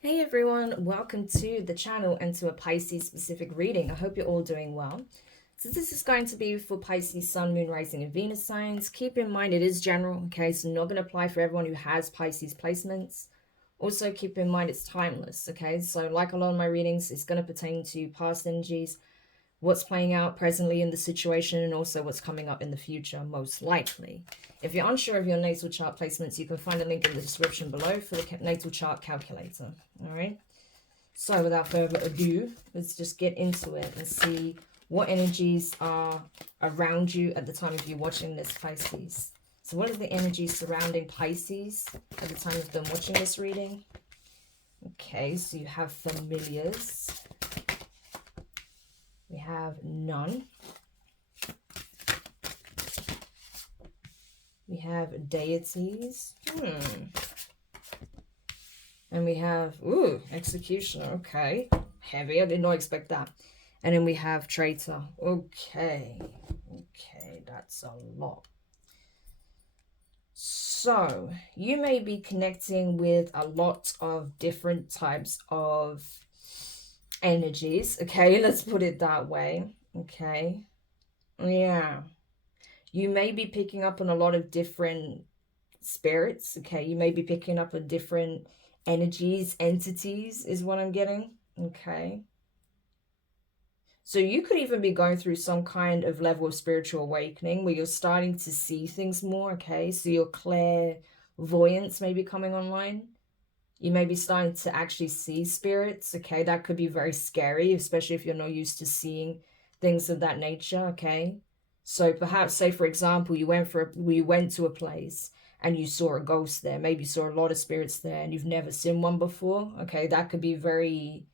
Hey everyone, welcome to the channel and to a Pisces specific reading. I hope you're all doing well. So this is going to be for Pisces, Sun, Moon, Rising, and Venus signs. Keep in mind it is general, okay? So not going to apply for everyone who has Pisces placements. Also keep in mind it's timeless, okay? So like a lot of my readings, it's going to pertain to past energies, what's playing out presently in the situation, and also what's coming up in the future, most likely. If you're unsure of your natal chart placements, you can find a link in the description below for the natal chart calculator. All right. So without further ado, let's just get into it and see what energies are around you at the time of you watching this, Pisces. So what is the energy surrounding Pisces at the time of them watching this reading? Okay, so you have familiars. We have none. We have deities. And we have, executioner. Okay. Heavy. I did not expect that. And then we have traitor. Okay. Okay, that's a lot. So, you may be connecting with a lot of different types of energies. Okay, let's put it that way. Okay. Yeah. You may be picking up on a lot of different spirits. Okay, you may be picking up on different energies, entities is what I'm getting. Okay. So you could even be going through some kind of level of spiritual awakening where you're starting to see things more. Okay, so your clairvoyance may be coming online. You may be starting to actually see spirits. Okay, that could be very scary, especially if you're not used to seeing things of that nature. Okay, so perhaps, say for example, you went to a place and you saw a ghost there. Maybe you saw a lot of spirits there and you've never seen one before. Okay, that could be very,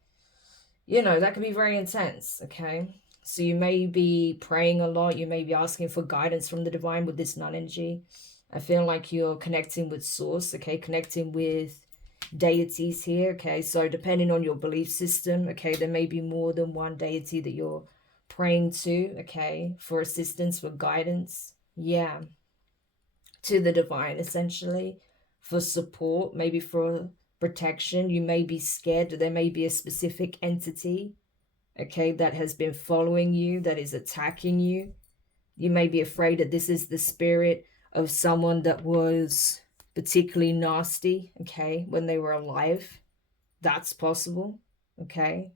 that could be very intense. Okay, so you may be praying a lot. You may be asking for guidance from the divine with this nun energy. I feel like you're connecting with source. Okay, connecting with deities here. Okay, so depending on your belief system, okay, there may be more than one deity that you're praying to, okay, for assistance, for guidance. Yeah, to the divine, essentially, for support, maybe for protection. You may be scared that there may be a specific entity, okay, that has been following you, that is attacking you. You may be afraid that this is the spirit of someone that was particularly nasty, okay, when they were alive. That's possible, okay.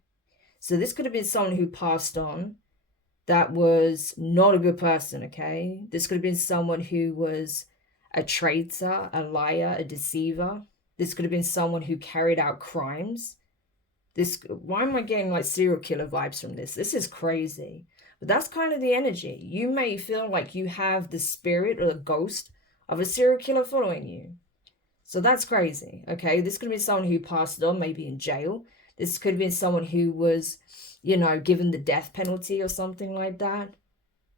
So this could have been someone who passed on that was not a good person, okay. This could have been someone who was a traitor, a liar, a deceiver. This could have been someone who carried out crimes. Why am I getting like serial killer vibes from this? This is crazy. But that's kind of the energy. You may feel like you have the spirit or the ghost of a serial killer following you. So that's crazy, okay? This could have been someone who passed on, maybe in jail. This could have been someone who was, given the death penalty or something like that.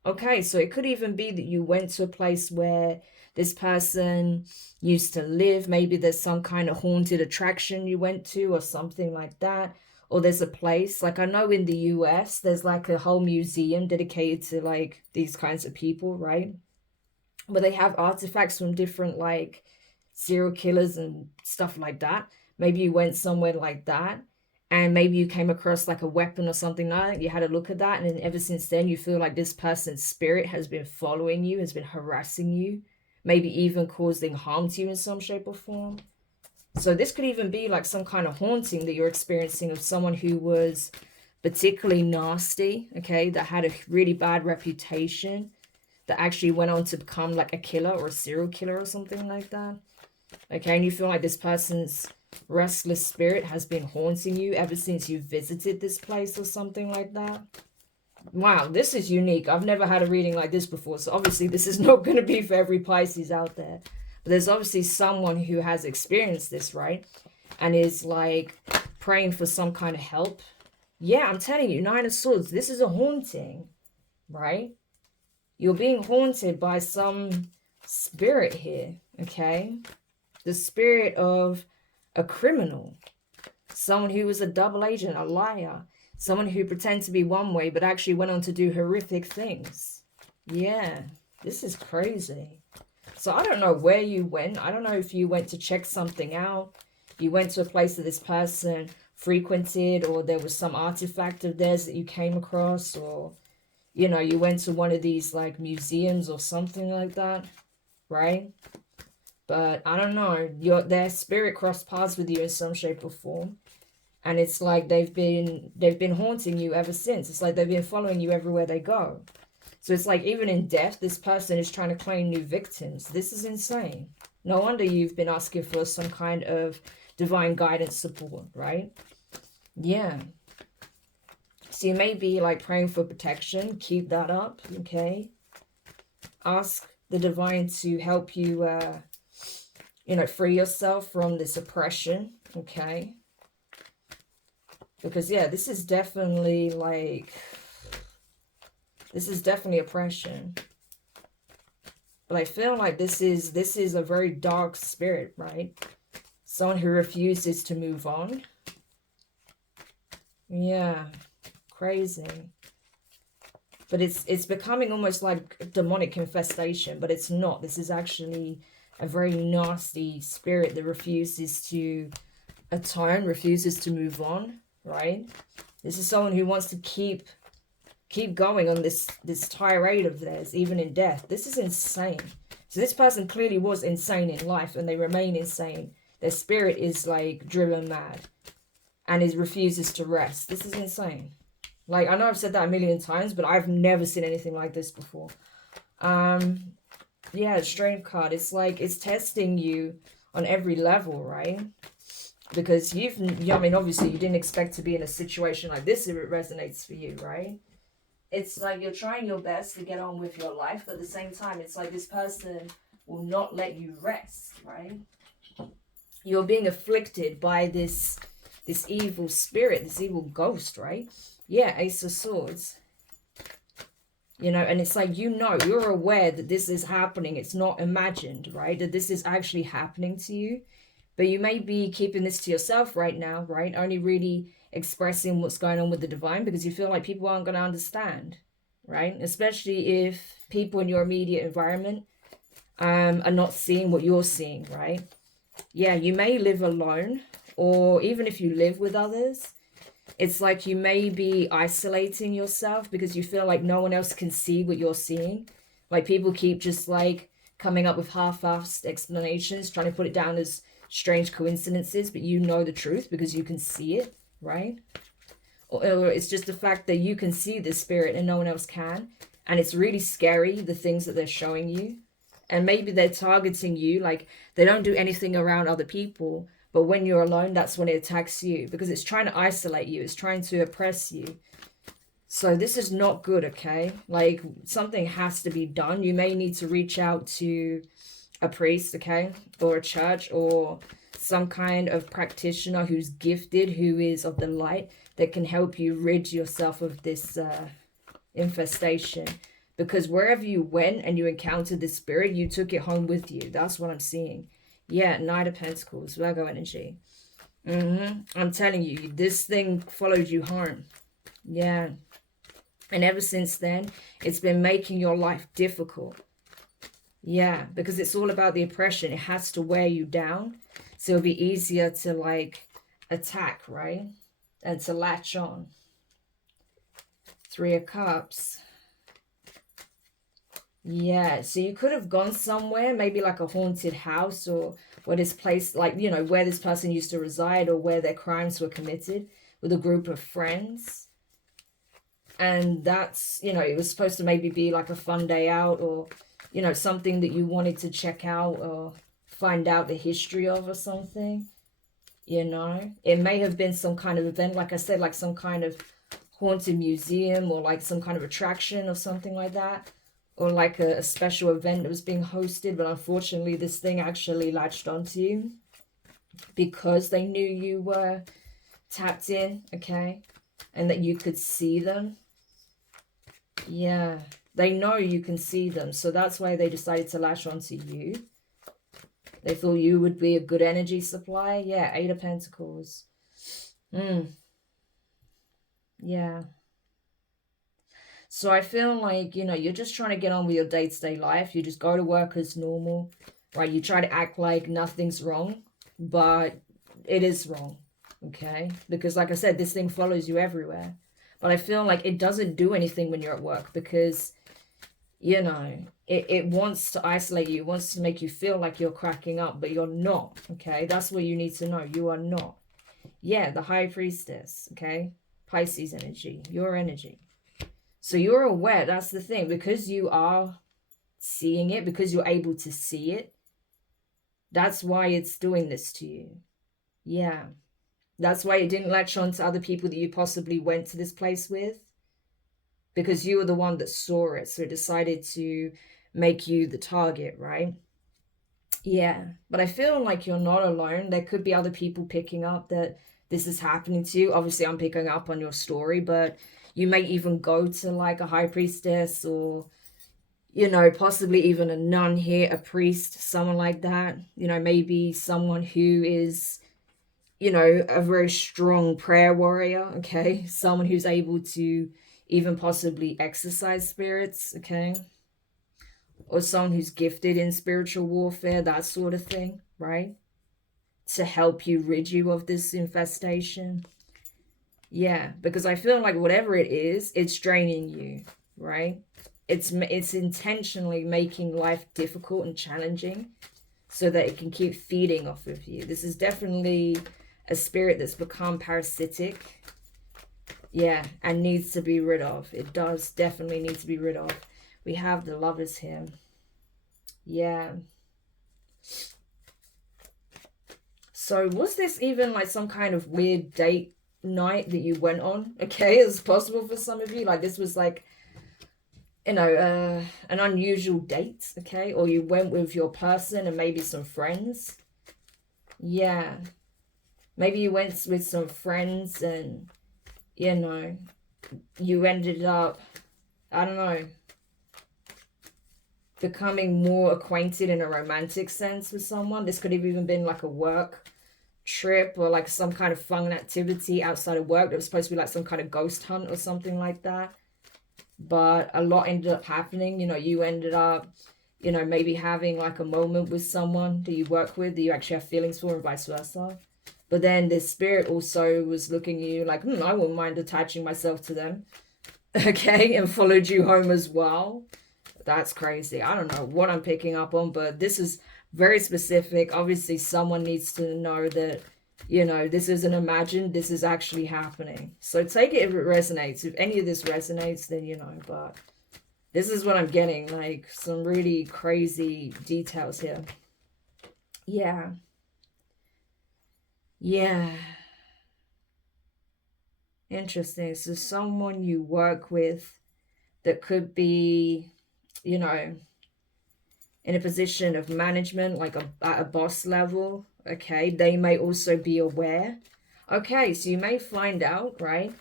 Okay, so it could even be that you went to a place where this person used to live. Maybe there's some kind of haunted attraction you went to or something like that. Or there's a place, like I know in the US, there's like a whole museum dedicated to like these kinds of people, right? Where they have artifacts from different like serial killers and stuff like that. Maybe you went somewhere like that and maybe you came across like a weapon or something like that. You had a look at that, and then ever since then you feel like this person's spirit has been following you, has been harassing you, maybe even causing harm to you in some shape or form. So this could even be like some kind of haunting that you're experiencing of someone who was particularly nasty, okay, that had a really bad reputation, that actually went on to become like a killer or a serial killer or something like that. Okay, and you feel like this person's restless spirit has been haunting you ever since you visited this place or something like that. Wow, this is unique. I've never had a reading like this before, so obviously this is not going to be for every Pisces out there. But there's obviously someone who has experienced this, right? And is like praying for some kind of help. Yeah, I'm telling you, Nine of Swords, this is a haunting, right? You're being haunted by some spirit here, okay? The spirit of a criminal, someone who was a double agent, a liar, someone who pretended to be one way but actually went on to do horrific things. Yeah, this is crazy. So I don't know where you went. I don't know if you went to check something out, You went to a place that this person frequented, or there was some artifact of theirs that you came across, or, you know, you went to one of these like museums or something like that, right? But I don't know, their spirit crossed paths with you in some shape or form. And it's like they've been haunting you ever since. It's like they've been following you everywhere they go. So it's like even in death, this person is trying to claim new victims. This is insane. No wonder you've been asking for some kind of divine guidance support, right? Yeah. So you may be like praying for protection. Keep that up, okay? Ask the divine to help you, you know, free yourself from this oppression, okay? Because, yeah, this is definitely like, this is definitely oppression. But I feel like this is a very dark spirit, right? Someone who refuses to move on. Yeah, crazy. But it's becoming almost like a demonic infestation, but it's not. This is actually a very nasty spirit that refuses to atone, refuses to move on, right? This is someone who wants to keep going on this tirade of theirs, even in death. This is insane. So this person clearly was insane in life, and they remain insane. Their spirit is like driven mad, and it refuses to rest. This is insane. Like, I know I've said that a million times, but I've never seen anything like this before. Yeah, Strength card. It's like it's testing you on every level, right? Because I mean, obviously you didn't expect to be in a situation like this if it resonates for you, right? It's like you're trying your best to get on with your life, but at the same time, it's like this person will not let you rest, right? You're being afflicted by this evil spirit, this evil ghost, right? Yeah, Ace of Swords. You know, and it's like, you know, you're aware that this is happening. It's not imagined, right? That this is actually happening to you. But you may be keeping this to yourself right now, right? Only really expressing what's going on with the divine because you feel like people aren't going to understand, right? Especially if people in your immediate environment are not seeing what you're seeing, right? Yeah, you may live alone, or even if you live with others, it's like you may be isolating yourself because you feel like no one else can see what you're seeing. Like people keep just like coming up with half-assed explanations, trying to put it down as strange coincidences, but you know the truth because you can see it, right? Or it's just the fact that you can see the spirit and no one else can, and it's really scary, the things that they're showing you. And maybe they're targeting you, like they don't do anything around other people, but when you're alone, that's when it attacks you because it's trying to isolate you, it's trying to oppress you. So this is not good, okay? Like something has to be done. You may need to reach out to a priest, okay, or a church, or some kind of practitioner who's gifted, who is of the light, that can help you rid yourself of this infestation. Because wherever you went and you encountered the spirit, you took it home with you. That's what I'm seeing. Yeah, Knight of Pentacles, Virgo energy. I'm telling you, this thing followed you home. Yeah. And ever since then, it's been making your life difficult. Yeah, because it's all about the oppression. It has to wear you down. So it'll be easier to like attack, right? And to latch on. Three of Cups. Yeah, so you could have gone somewhere, maybe like a haunted house, or where this place, like, you know, where this person used to reside, or where their crimes were committed, with a group of friends. And that's, you know, it was supposed to maybe be like a fun day out, or, you know, something that you wanted to check out or find out the history of or something. You know, it may have been some kind of event, like I said, like some kind of haunted museum, or like some kind of attraction or something like that. Or like a special event that was being hosted, but unfortunately this thing actually latched onto you because they knew you were tapped in, okay? And that you could see them. Yeah, they know you can see them, so that's why they decided to latch onto you. They thought you would be a good energy supply. Yeah, Eight of Pentacles. Yeah. So I feel like, you know, you're just trying to get on with your day-to-day life. You just go to work as normal, right? You try to act like nothing's wrong, but it is wrong, okay? Because like I said, this thing follows you everywhere. But I feel like it doesn't do anything when you're at work because, you know, it wants to isolate you. It wants to make you feel like you're cracking up, but you're not, okay? That's what you need to know. You are not. Yeah, the High Priestess, okay? Pisces energy, your energy. So you're aware, that's the thing. Because you are seeing it, because you're able to see it, that's why it's doing this to you. Yeah. That's why it didn't latch on to other people that you possibly went to this place with. Because you were the one that saw it. So it decided to make you the target, right? Yeah. But I feel like you're not alone. There could be other people picking up that this is happening to you. Obviously, I'm picking up on your story. But you may even go to like a high priestess or, you know, possibly even a nun here, a priest, someone like that. You know, maybe someone who is, you know, a very strong prayer warrior, okay? Someone who's able to even possibly exercise spirits, okay? Or someone who's gifted in spiritual warfare, that sort of thing, right? To help you rid you of this infestation. Yeah, because I feel like whatever it is, it's draining you, right? It's intentionally making life difficult and challenging so that it can keep feeding off of you. This is definitely a spirit that's become parasitic. Yeah, and needs to be rid of. It does definitely need to be rid of. We have the Lovers here. Yeah. So was this even like some kind of weird date night that you went on? Okay, it's possible for some of you. Like this was like, you know, an unusual date, okay? Or you went with your person and maybe some friends. Yeah. Maybe you went with some friends and, you know, you ended up, I don't know, becoming more acquainted in a romantic sense with someone. This could have even been like a work trip or like some kind of fun activity outside of work that was supposed to be like some kind of ghost hunt or something like that. But a lot ended up happening. You know, you ended up, you know, maybe having like a moment with someone that you work with that you actually have feelings for and vice versa. But then this spirit also was looking at you like, I wouldn't mind attaching myself to them. Okay, and followed you home as well. That's crazy. I don't know what I'm picking up on, but this is very specific. Obviously, someone needs to know that, you know, this isn't imagined. This is actually happening. So take it if it resonates. If any of this resonates, then, you know, but this is what I'm getting. Like some really crazy details here. Yeah. Yeah. Interesting. So someone you work with that could be, you know, in a position of management, like at a boss level, okay, they may also be aware. Okay, so you may find out, right,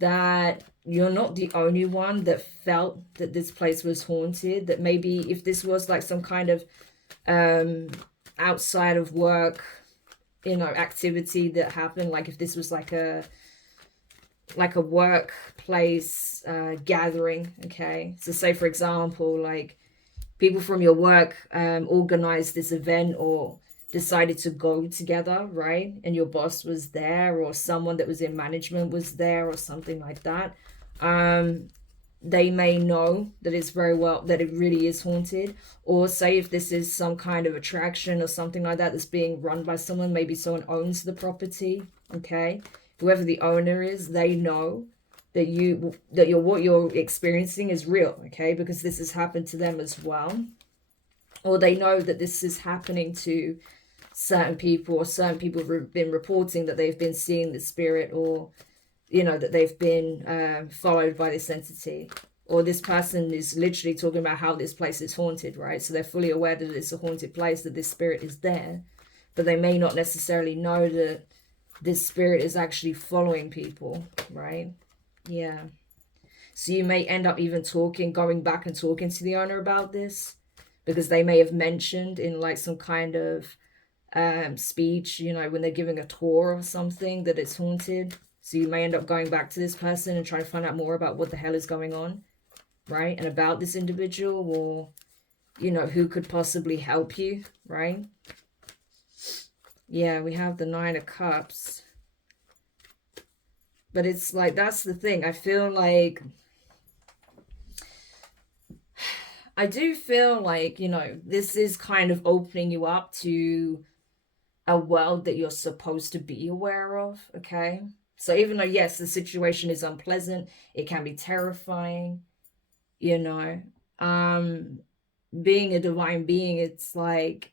that you're not the only one that felt that this place was haunted, that maybe if this was like some kind of outside of work, you know, activity that happened, like if this was like a workplace gathering, okay, so say for example, like people from your work organized this event or decided to go together, right? And your boss was there or someone that was in management was there or something like that. They may know that it's very well, that it really is haunted. Or say if this is some kind of attraction or something like that that's being run by someone, maybe someone owns the property, okay? Whoever the owner is, they know that what you're experiencing is real, okay? Because this has happened to them as well. Or they know that this is happening to certain people, or certain people have been reporting that they've been seeing the spirit, or, you know, that they've been followed by this entity. Or this person is literally talking about how this place is haunted, right? So they're fully aware that it's a haunted place, that this spirit is there. But they may not necessarily know that this spirit is actually following people, right? Yeah. So you may end up even going back and talking to the owner about this, because they may have mentioned in like some kind of speech, you know, when they're giving a tour or something, that it's haunted. So you may end up going back to this person and trying to find out more about what the hell is going on, right? And about this individual, or, you know, who could possibly help you, right? Yeah, we have the Nine of Cups. But it's like, that's the thing. I feel like, I do feel like, you know, this is kind of opening you up to a world that you're supposed to be aware of, okay? So even though, yes, the situation is unpleasant, it can be terrifying, you know. Um, Being a divine being, it's like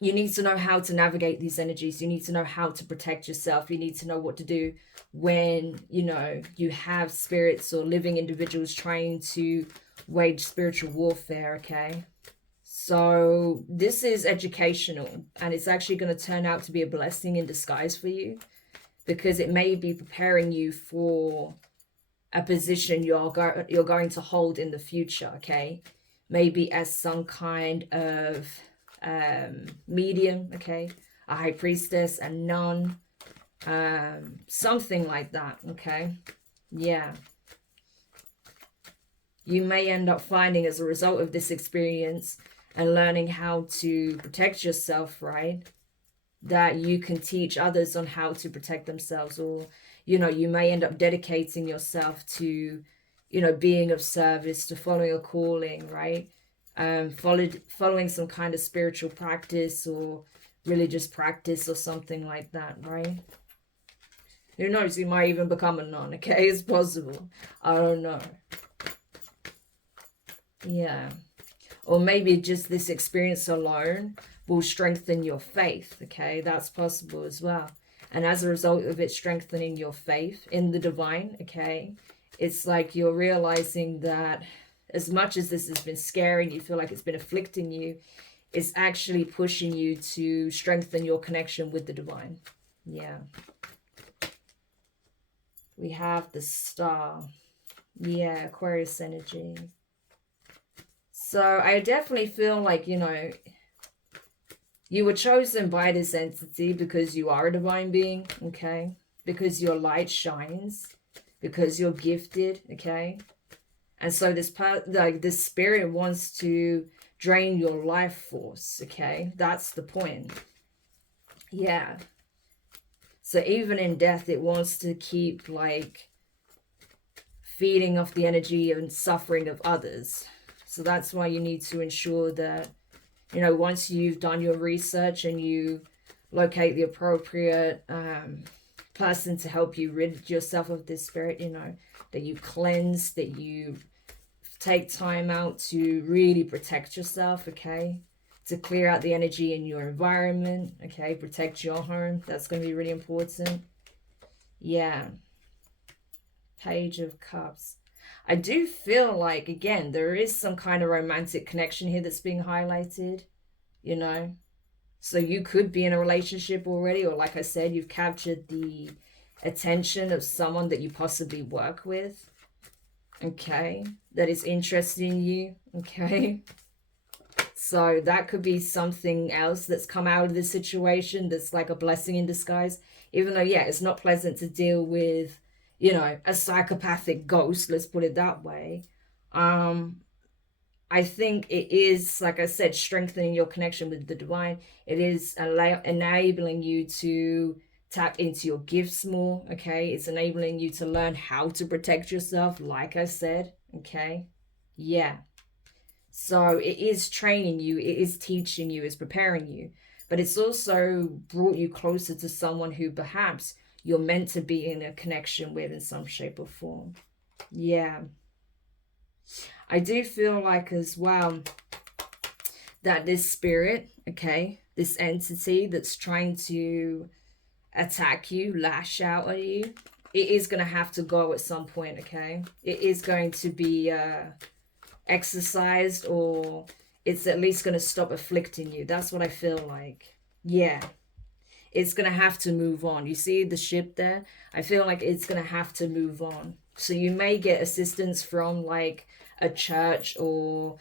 you need to know how to navigate these energies. You need to know how to protect yourself. You need to know what to do when, you know, you have spirits or living individuals trying to wage spiritual warfare, okay? So this is educational, and it's actually going to turn out to be a blessing in disguise for you, because it may be preparing you for a position you're going to hold in the future, okay? Maybe as some kind of medium, okay? A high priestess, a nun, something like that, okay? Yeah. You may end up finding, as a result of this experience and learning how to protect yourself, right, that you can teach others on how to protect themselves. Or, you know, you may end up dedicating yourself to, you know, being of service, to following a calling, right? Following some kind of spiritual practice or religious practice or something like that, right? Who knows, you might even become a nun, okay? It's possible. I don't know. Yeah. Or maybe just this experience alone will strengthen your faith, okay? That's possible as well. And as a result of it strengthening your faith in the divine, okay, it's like you're realizing that as much as this has been scaring you, feel like it's been afflicting you, it's actually pushing you to strengthen your connection with the divine. Yeah. We have the Star. Yeah, Aquarius energy. So I definitely feel like, you know, you were chosen by this entity because you are a divine being, okay? Because your light shines, because you're gifted, okay? And so this this spirit wants to drain your life force, okay? That's the point. Yeah. So even in death, it wants to keep like feeding off the energy and suffering of others. So that's why you need to ensure that, you know, once you've done your research and you locate the appropriate person to help you rid yourself of this spirit, you know, that you cleanse, that you take time out to really protect yourself, okay? To clear out the energy in your environment, okay? Protect your home. That's going to be really important. Yeah. Page of Cups. I do feel like, again, there is some kind of romantic connection here that's being highlighted, you know. So you could be in a relationship already, or like I said, you've captured the attention of someone that you possibly work with, okay, that is interested in you, okay. So that could be something else that's come out of this situation that's like a blessing in disguise, even though, yeah, it's not pleasant to deal with, you know, a psychopathic ghost, let's put it that way. I think it is, like I said, strengthening your connection with the divine. It is enabling you to tap into your gifts more, okay? It's enabling you to learn how to protect yourself, like I said, okay? Yeah. So it is training you, it is teaching you, it's preparing you. But it's also brought you closer to someone who perhaps you're meant to be in a connection with in some shape or form. Yeah. I do feel like as well that this spirit, okay, this entity that's trying to attack you, lash out at you, it is going to have to go at some point, okay? It is going to be exercised, or it's at least going to stop afflicting you. That's what I feel like. Yeah. It's going to have to move on. You see the ship there? I feel like it's going to have to move on. So you may get assistance from like a church or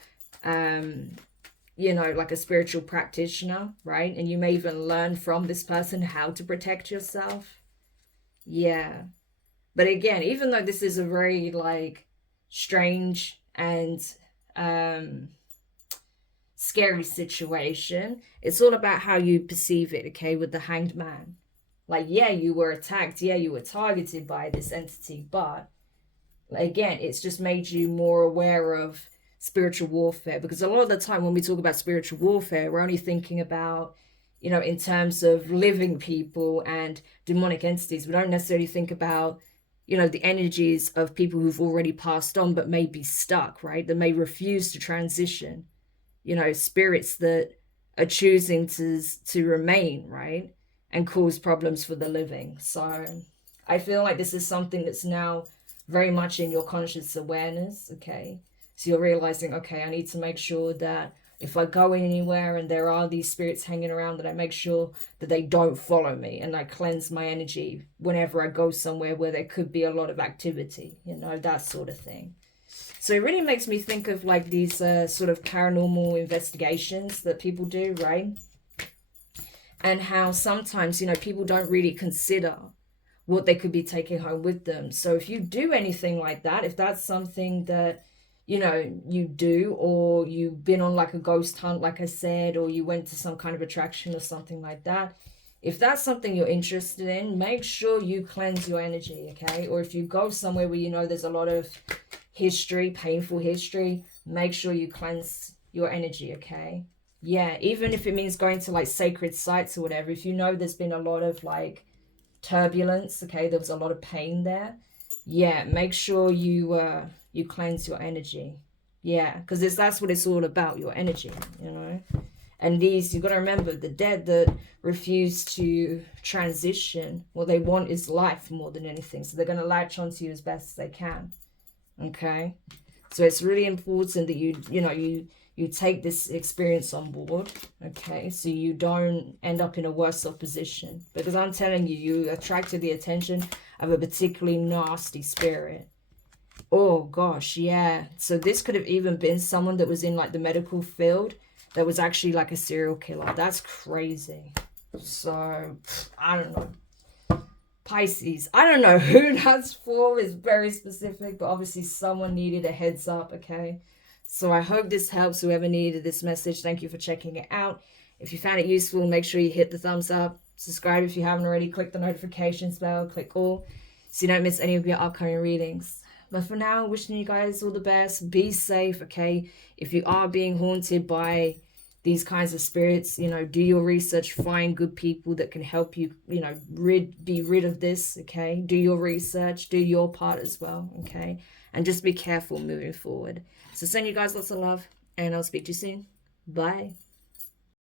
you know, like a spiritual practitioner, right? And you may even learn from this person how to protect yourself. Yeah. But again, even though this is a very like strange and scary situation. It's all about how you perceive it, okay, with the Hanged Man. Like, yeah, you were attacked, yeah, you were targeted by this entity, but again, it's just made you more aware of spiritual warfare, because a lot of the time when we talk about spiritual warfare, we're only thinking about, you know, in terms of living people and demonic entities. We don't necessarily think about, you know, the energies of people who've already passed on but may be stuck, right? That may refuse to transition, you know, spirits that are choosing to remain, right? And cause problems for the living. So I feel like this is something that's now very much in your conscious awareness, okay? So you're realizing, okay, I need to make sure that if I go anywhere and there are these spirits hanging around, that I make sure that they don't follow me, and I cleanse my energy whenever I go somewhere where there could be a lot of activity, you know, that sort of thing. So it really makes me think of like these sort of paranormal investigations that people do, right? And how sometimes, you know, people don't really consider what they could be taking home with them. So if you do anything like that, if that's something that, you know, you do, or you've been on like a ghost hunt, like I said, or you went to some kind of attraction or something like that, if that's something you're interested in, make sure you cleanse your energy, okay? Or if you go somewhere where you know there's a lot of history, painful history, make sure you cleanse your energy, okay? Yeah, even if it means going to like sacred sites or whatever, if you know there's been a lot of like turbulence, okay, there was a lot of pain there, yeah, make sure you cleanse your energy. Yeah, because that's what it's all about, your energy, you know. And these, you've got to remember, the dead that refuse to transition, what they want is life more than anything, so they're going to latch onto you as best as they can, okay? So it's really important that you take this experience on board, okay? So you don't end up in a worse off position. Because I'm telling you, you attracted the attention of a particularly nasty spirit. Oh, gosh, yeah. So this could have even been someone that was in, like, the medical field that was actually, like, a serial killer. That's crazy. So, I don't know. Pisces. I don't know who that's for. It's very specific. But obviously someone needed a heads up, okay? So I hope this helps whoever needed this message. Thank you for checking it out. If you found it useful, make sure you hit the thumbs up. Subscribe if you haven't already. Click the notifications bell. Click all so you don't miss any of your upcoming readings. But for now, wishing you guys all the best. Be safe, okay? If you are being haunted by these kinds of spirits, you know, do your research. Find good people that can help you, you know, be rid of this, okay? Do your research. Do your part as well, okay? And just be careful moving forward. So send you guys lots of love, and I'll speak to you soon. Bye.